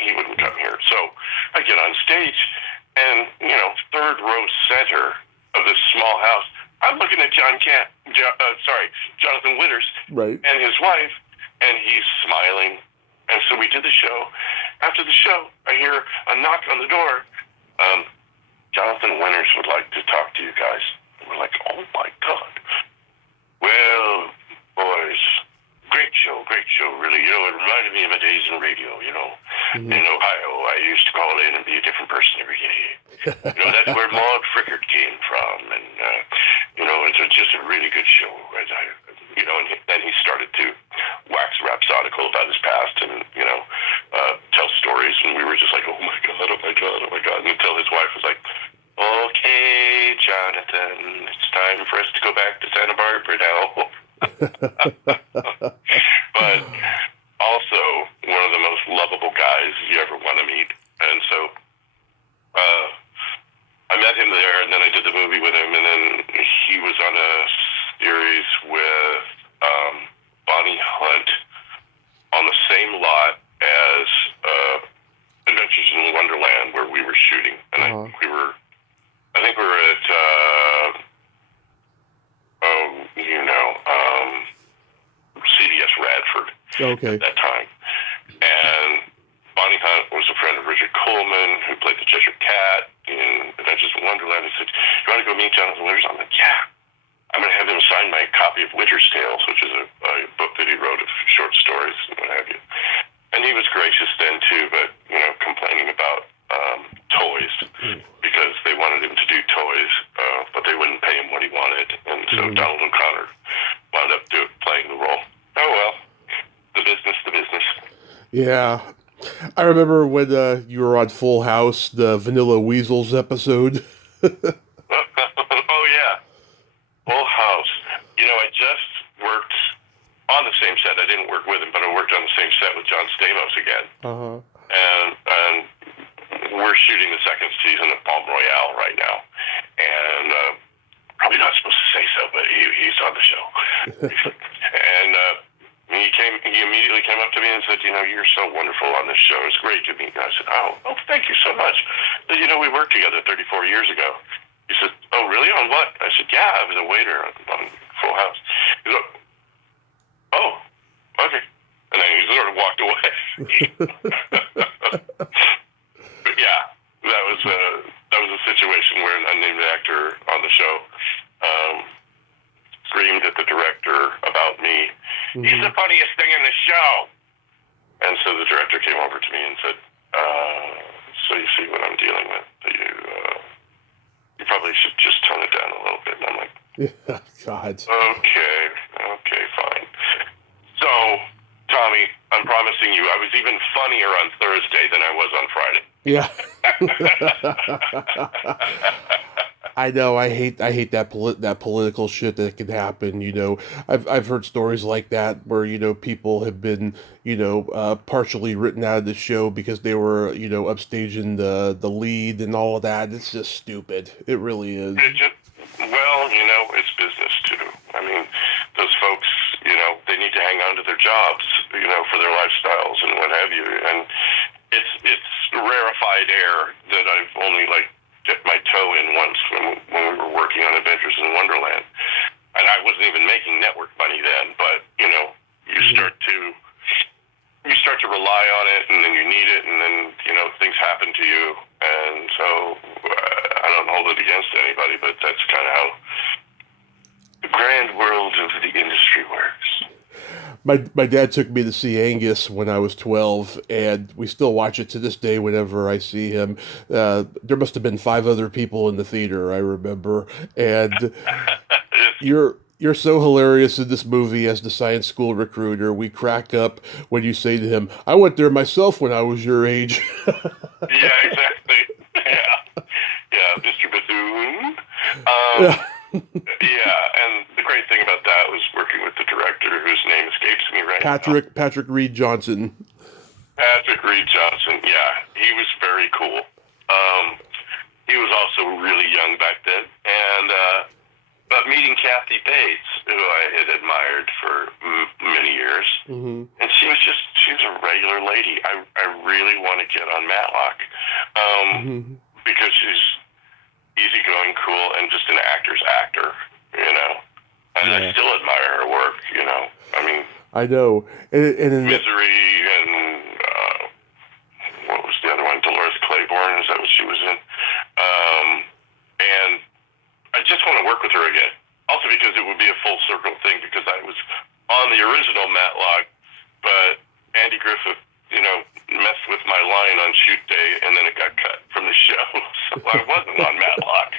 He wouldn't come here." So I get on stage, and 3rd row center of this small house, I'm looking at Jonathan Winters, Right. and his wife, and he's smiling. And so we did the show. After the show, I hear a knock on the door. "Jonathan Winters would like to talk to you guys." And we're like, "Oh my God." "Well, boys, great show, really. It reminded me of my days in radio, Mm-hmm. In Ohio. I used to call in and be a different person every day. That's where Maud Frickert came from. And, it's just a really good show. And then he started to wax rhapsodical about his past and, tell stories. And we were just like, oh my God. And until his wife was like, "Okay, about it, then it's time for us to go back to Santa Barbara now. But also one of the most lovable guys you ever want to meet. And so I met him there, and then I did the movie with him, and then he was on a series with Bonnie Hunt on the same lot as Adventures in Wonderland, where we were shooting. And I think we were at CBS Radford at that time. And Bonnie Hunt was a friend of Richard Coleman, who played the Cheshire Cat in Adventures in Wonderland. He said, "You want to go meet Jonathan Winters?" I'm like, "Yeah." I'm going to have him sign my copy of Winter's Tales, which is a book that he wrote of short stories and what have you. And he was gracious then too, but complaining about toys because they wanted him to do toys, but they wouldn't pay him what he wanted, and so Donald O'Connor wound up playing the role. Oh well, the business. Yeah, I remember when you were on Full House, the Vanilla Weasels episode. Oh yeah, Full House. I just worked on the same set. I didn't work with him, but I worked on the same set with John Stamos again. And we're shooting the second season of Palm Royale right now. And probably not supposed to say so, but he's on the show. And he immediately came up to me and said, "You're so wonderful on this show. It's great to meet you." I said, oh, thank you so much. But, we worked together 34 years ago. He said, "Oh, really? On what?" I said, "Yeah, I was a waiter on Full House." He said, "Oh, okay." And then he sort of walked away. But yeah, that was a situation where an unnamed actor on the show screamed at the director about me. "He's the funniest thing in the show." And so the director came over to me and said, "So you see what I'm dealing with? You probably should just tone it down a little bit." And I'm like, Yeah, God. Okay, fine. So, Tommy, I'm promising you, I was even funnier on Thursday than I was on Friday. Yeah. I know. I hate that political shit that can happen. I've heard stories like that where people have been partially written out of the show because they were upstaging the lead and all of that. It's just stupid. It really is. It's business too. I mean, those folks, they need to hang on to their jobs, for their lifestyles and what have you. And it's rarefied air that I've only dipped my toe in once when we were working on Adventures in Wonderland. And I wasn't even making network money then, but you start to rely on it, and then you need it, and then things happen to you. And so I don't hold it against anybody, but that's kind of how the grand world of the industry works. My dad took me to see Angus when I was 12, and we still watch it to this day whenever I see him. There must have been 5 other people in the theater, I remember. And you're so hilarious in this movie as the science school recruiter. We crack up when you say to him, "I went there myself when I was your age." Yeah, exactly. Yeah, Mr. Bethune. Yeah, and the great thing about that was working with the director, whose name escapes me right now. Patrick Reed Johnson. Patrick Reed Johnson, yeah. He was very cool. He was also really young back then. And but meeting Kathy Bates, who I had admired for many years, and she was a regular lady. I really want to get on Matlock because she's easygoing, cool, and just an actor's actor, And I still admire her work, I mean, I know. And Misery and what was the other one? Dolores Claiborne, is that what she was in? And I just want to work with her again. Also because it would be a full circle thing, because I was on the original Matlock, but Andy Griffith, messed with my line on shoot day, and then it got cut from the show, so I wasn't on Matlock.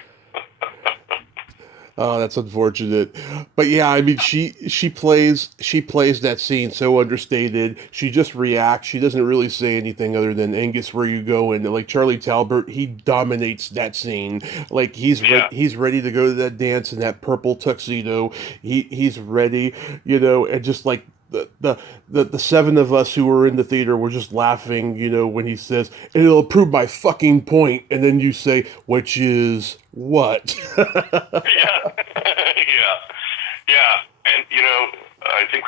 Oh, that's unfortunate. But yeah, I mean, she plays that scene so understated. She just reacts. She doesn't really say anything other than Angus, where you go, and like Charlie Talbert, he dominates that scene. Like Yeah. he's ready to go to that dance in that purple tuxedo. He's ready, and just like the seven of us who were in the theater were just laughing, when he says, "It'll prove my fucking point," and then you say, "Which is what?" Yeah. Yeah. Yeah. And I think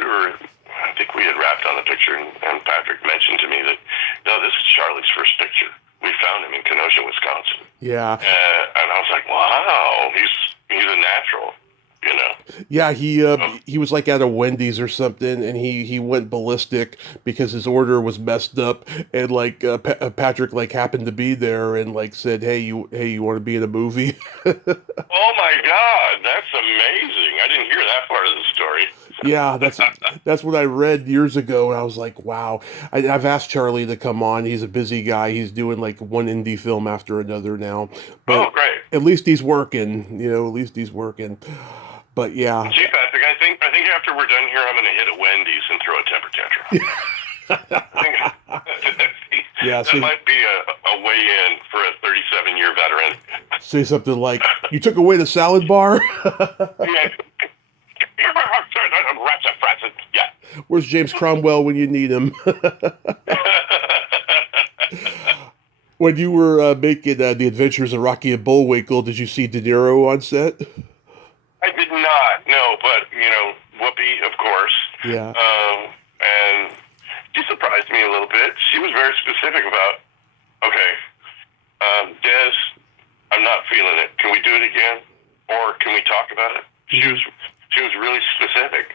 we had wrapped on the picture, and Patrick mentioned to me that no, this is Charlie's first picture. We found him in Kenosha, Wisconsin, Yeah, and I was like, wow, he's a natural, you know. yeah. He Um, he was like at a Wendy's or something, and he went ballistic because his order was messed up, and like Patrick like happened to be there and like said, "Hey, you want to be in a movie?" oh my God, that's amazing! I didn't hear that part of the story. Yeah, that's what I read years ago, and I was like, wow. I've asked Charlie to come on. He's a busy guy. He's doing like one indie film after another now, Oh, but great. at least he's working. At least he's working. But yeah, Gee, Patrick, I think after we're done here, I'm going to hit a Wendy's and throw a temper tantrum. I think yeah. that might be a way in for a 37-year veteran. Say something like, "You took away the salad bar." Yeah. Rats and frats. Yeah. Where's James Cromwell when you need him? When you were making The Adventures of Rocky and Bullwinkle, did you see De Niro on set? I did not, no, but, Whoopi, of course. Yeah. And she surprised me a little bit. She was very specific about, okay, Des, I'm not feeling it. Can we do it again? Or can we talk about it? She was really specific.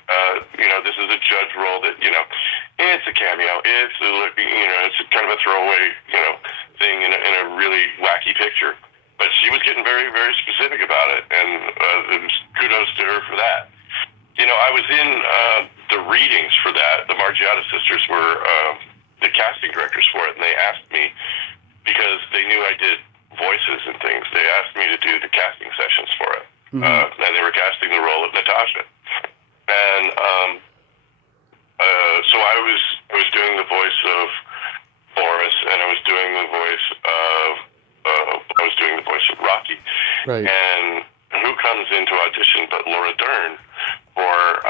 This is a judge role that, it's a cameo. It's kind of a throwaway, thing in a really wacky picture. But she was getting very, very specific about it, and kudos to her for that. I was in the readings for that. The Margiotta sisters were the casting directors for it, and they asked me, because they knew I did voices and things, they asked me to do the casting sessions for it. And they were casting the role of Natasha. And so I was doing the voice of Boris, and I was doing the voice of Rocky. Right. And who comes into audition but Laura Dern for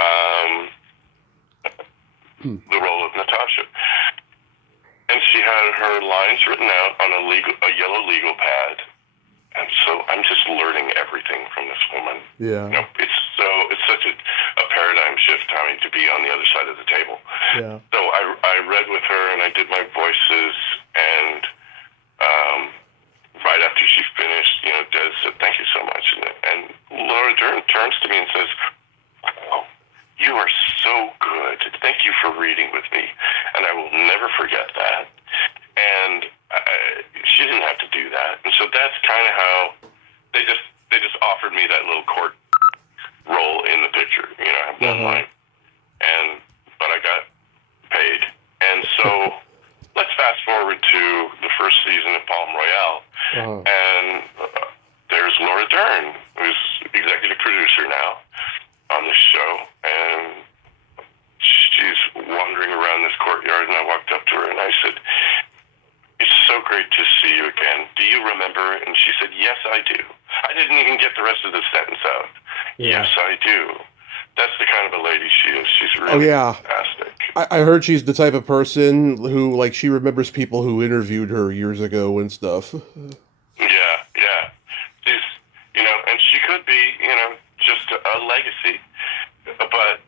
the role of Natasha? And she had her lines written out on a yellow legal pad. And so I'm just learning everything from this woman. Yeah. It's such a paradigm shift having to be on the other side of the table. Yeah. So I read with her and I did my voices, and right after she finished, Des said, "Thank you so much." And Laura Dern turns to me and says, "Wow, you are so good. Thank you for reading with me, and I will never forget that." And she didn't have to do that, and so that's kind of how they just offered me that little court role in the picture. I have one line, but I got paid, and so let's fast forward to the first season of Palm Royale, and there's Laura Dern, who's executive producer now on this show, and she's wandering around this courtyard, and I walked up to her and I said, "It's so great to see you again. Do you remember?" And she said, "Yes, I do." I didn't even get the rest of the sentence out. Yeah. Yes, I do. That's the kind of a lady she is. She's really fantastic. I heard she's the type of person who, like, she remembers people who interviewed her years ago and stuff. Yeah. She's, and she could be, just a legacy, but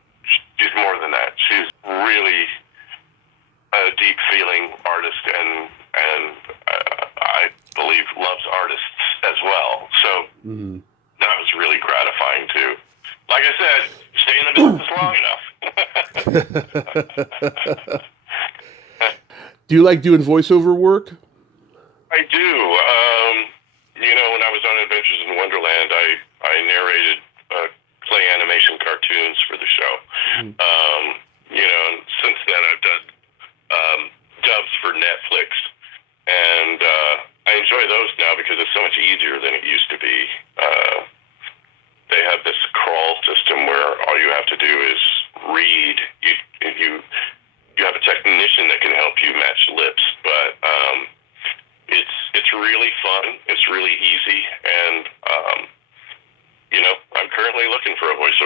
she's more than that. She's really a deep feeling artist, and I believe loves artists as well. So that was really gratifying too. Like I said, stay in the business long enough. Do you like doing voiceover work? I do. When I was on Adventures in Wonderland, I narrated clay animation cartoons for the show. And since then I've done dubs for Netflix, and I enjoy those now because it's so much easier than it used to be. They have this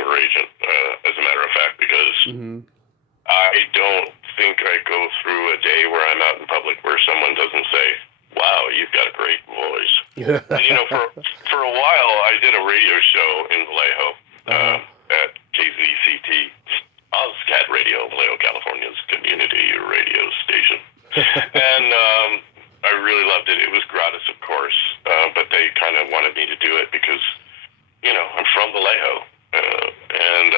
undercover agent, as a matter of fact, because Mm-hmm. I don't think I go through a day where I'm out in public where someone doesn't say, "Wow, you've got a great voice." And for a while, I did a radio show in Vallejo at KZCT, Ozcat Radio, Vallejo, California's community radio station, and I really loved it. It was gratis, of course, but they kind of wanted me to do it because I'm from Vallejo, and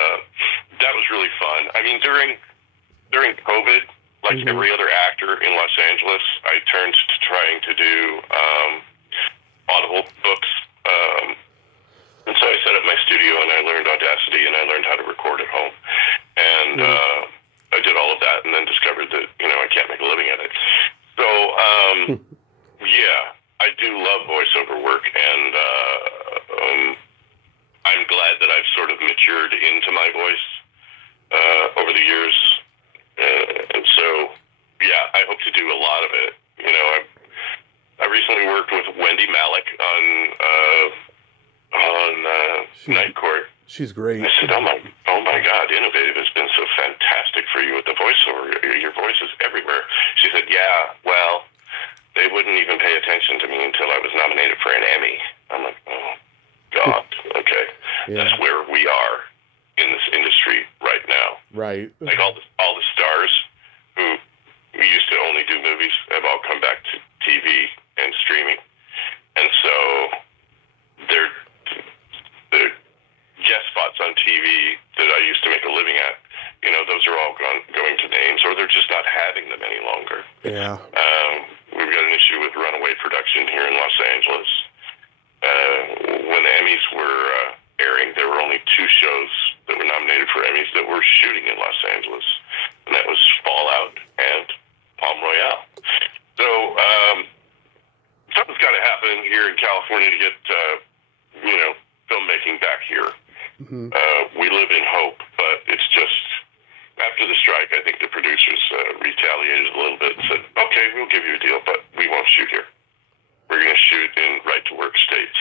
that was really fun. I mean, during COVID, like every other actor in Los Angeles, I turned to trying to do audible books. And so I set up my studio and I learned Audacity and I learned how to record at home. And I did all of that and then discovered that, I can't make a living at it. So, yeah, I do love voiceover work, and I'm glad that I've sort of matured into my voice over the years. And so, yeah, I hope to do a lot of it. I recently worked with Wendy Malick on Night Court. She's great. I said, oh my God, Innovative has been so fantastic for you with the voiceover. Your voice is everywhere. She said, yeah, well, they wouldn't even pay attention to me until I was nominated for an Emmy. I'm like, oh, God, okay. Yeah. That's where we are in this industry right now. Right. Like all the stars who we used to only do movies have all come back to TV and streaming. And so they're guest spots on TV that I used to make a living at, those are all going to names, or they're just not having them any longer. Yeah. We've got an issue with Runaway Production here in Los Angeles. When the Emmys were airing, there were only 2 shows that were nominated for Emmys that were shooting in Los Angeles, and that was Fallout and Palm Royale. So something's got to happen here in California to get, filmmaking back here. Mm-hmm. We live in hope, but it's just after the strike, I think the producers retaliated a little bit and said, okay, we'll give you a deal, but we won't shoot here. We're going to shoot in right-to-work states,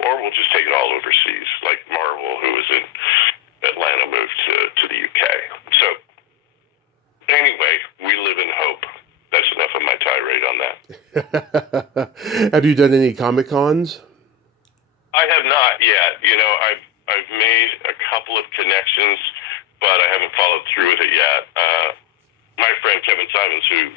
or we'll just take it all overseas, like Marvel, who was in Atlanta, moved to the UK. So anyway, we live in hope. That's enough of my tirade on that. Have you done any Comic-Cons? I have not yet. I've made a couple of connections, but I haven't followed through with it yet. My friend Kevin Simons, who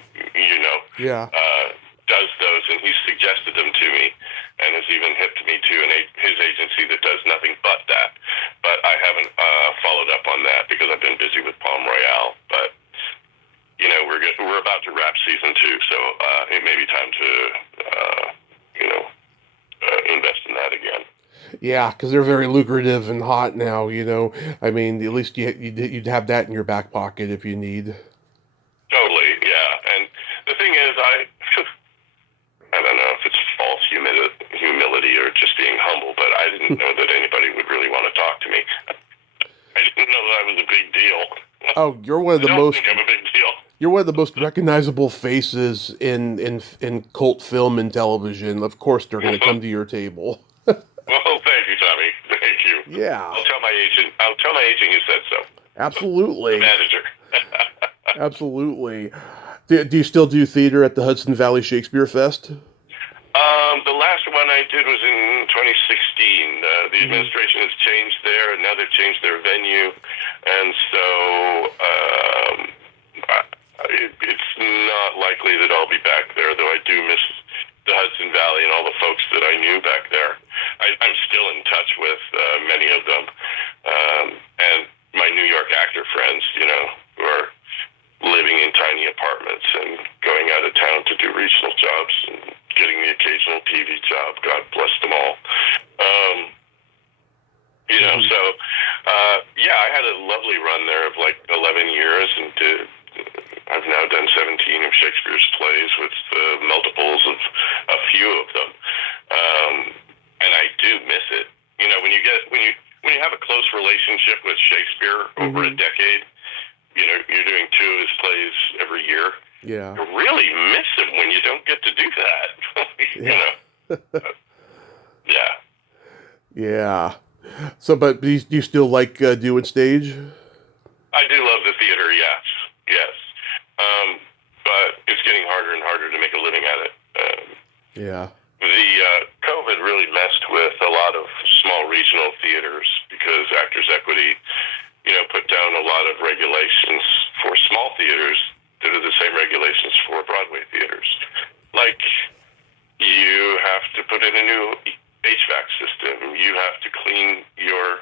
does those, and he's suggested them to me, and has even hipped me to his agency that does nothing but that. But I haven't followed up on that because I've been busy with Palm Royale. But we're about to wrap season 2, so it may be time to invest in that again. Yeah, because they're very lucrative and hot now, I mean, at least you'd have that in your back pocket if you need. Totally, yeah. And the thing is, I don't know if it's false humility or just being humble, but I didn't know that anybody would really want to talk to me. I didn't know that I was a big deal. Oh, you're one of the most... I don't think I'm a big deal. You're one of the most recognizable faces in cult film and television. Of course, they're going to come to your table. Well, thank you, Tommy. Thank you. Yeah. I'll tell my agent you said so. Absolutely. The manager. Absolutely. Do you still do theater at the Hudson Valley Shakespeare Fest? The last one I did was in 2016. The administration has changed there, and now they've changed their venue, and so it's not likely that I'll be back there, though I do miss the Hudson Valley and all the folks that I knew back there. I'm still in touch with many of them, and my New York actor friends, who are living in tiny apartments and going out of town to do regional jobs and getting the occasional TV job. God bless them all. So I had a lovely run there of like 11 years, and I've now done 17 of Shakespeare's plays with multiples of a few of them, and I do miss it. When you have a close relationship with Shakespeare over a decade, you're doing 2 of his plays every year. Yeah. You really miss him when you don't get to do that. Yeah. Yeah. Yeah. So, but do you still like doing stage? I do love the theater, yes, yes. But it's getting harder and harder to make a living at it. Yeah. The COVID really messed with a lot of small regional theaters because Actors Equity, put down a lot of regulations for small theaters that are the same regulations for Broadway theaters. Like, you have to put in a new HVAC system. You have to clean your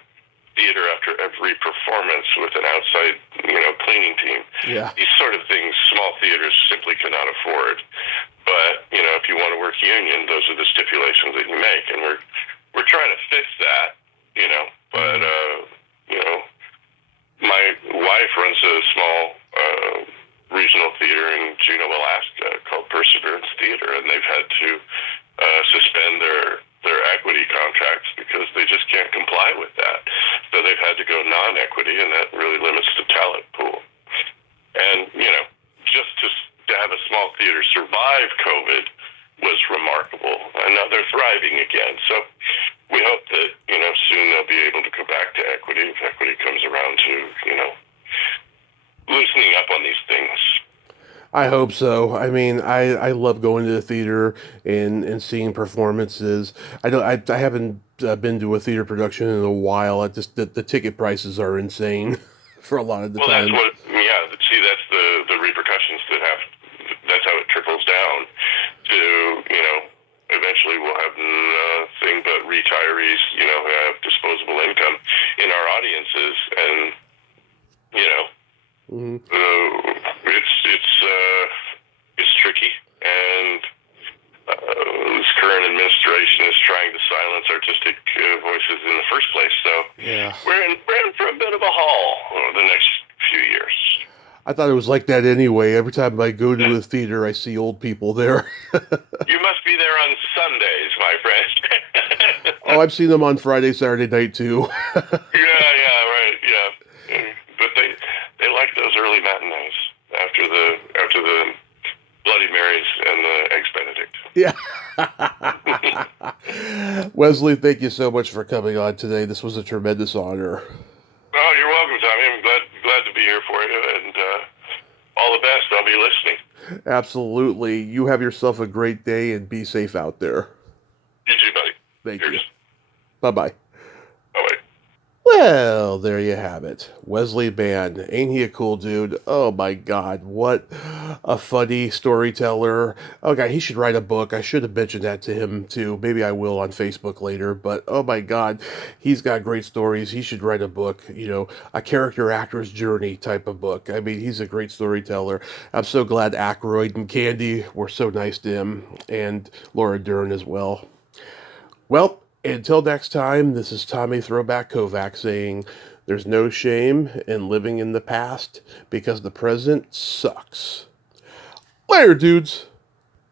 theater after every performance with an outside, cleaning team. Yeah. These sort of things small theaters simply cannot afford. But, if you want to work union, those are the stipulations that you make. And we're trying to fix that, but, my wife runs a small regional theater in Juneau, Alaska called Perseverance Theater, and they've had to suspend their equity contracts because they just can't comply with that. So they've had to go non-equity, and that really limits the talent pool. And, just to have a small theater survive COVID was remarkable. And now they're thriving again. So we hope that, soon they'll be able to go back to equity if equity comes around to, loosening up on these things. I hope so. I mean, I love going to the theater and seeing performances. I haven't been to a theater production in a while. I just the ticket prices are insane for a lot of the Well, time. see, that's the repercussions that's how it trickles down to, eventually we'll have nothing but retirees, who have disposable income in our audiences. And, Mm-hmm. it's tricky. And this current administration is trying to silence artistic voices in the first place. So Yeah. we're in for a bit of a haul over the next few years. I thought it was like that anyway. Every time I go to a theater, I see old people there. You must be there on Sundays, my friend. Oh, I've seen them on Friday, Saturday night too. Yeah, right, yeah. But they like those early matinees after the Bloody Marys and the Eggs Yeah. Wesley, thank you so much for coming on today. This was a tremendous honor. Oh, you're welcome, Tommy. I'm glad to be here for you, and all the best. I'll be listening. Absolutely. You have yourself a great day and be safe out there. You too, buddy. Thank Cheers. you. Bye-bye. Bye-bye. Well, there you have it. Wesley Mann. Ain't he a cool dude? Oh my God, what a funny storyteller. Oh God, he should write a book. I should have mentioned that to him too. Maybe I will on Facebook later, but oh my God, he's got great stories. He should write a book, a character actor's journey type of book. I mean, he's a great storyteller. I'm so glad Aykroyd and Candy were so nice to him, and Laura Dern as well. Well, until next time, this is Tommy Throwback Kovac saying there's no shame in living in the past because the present sucks. Later, dudes!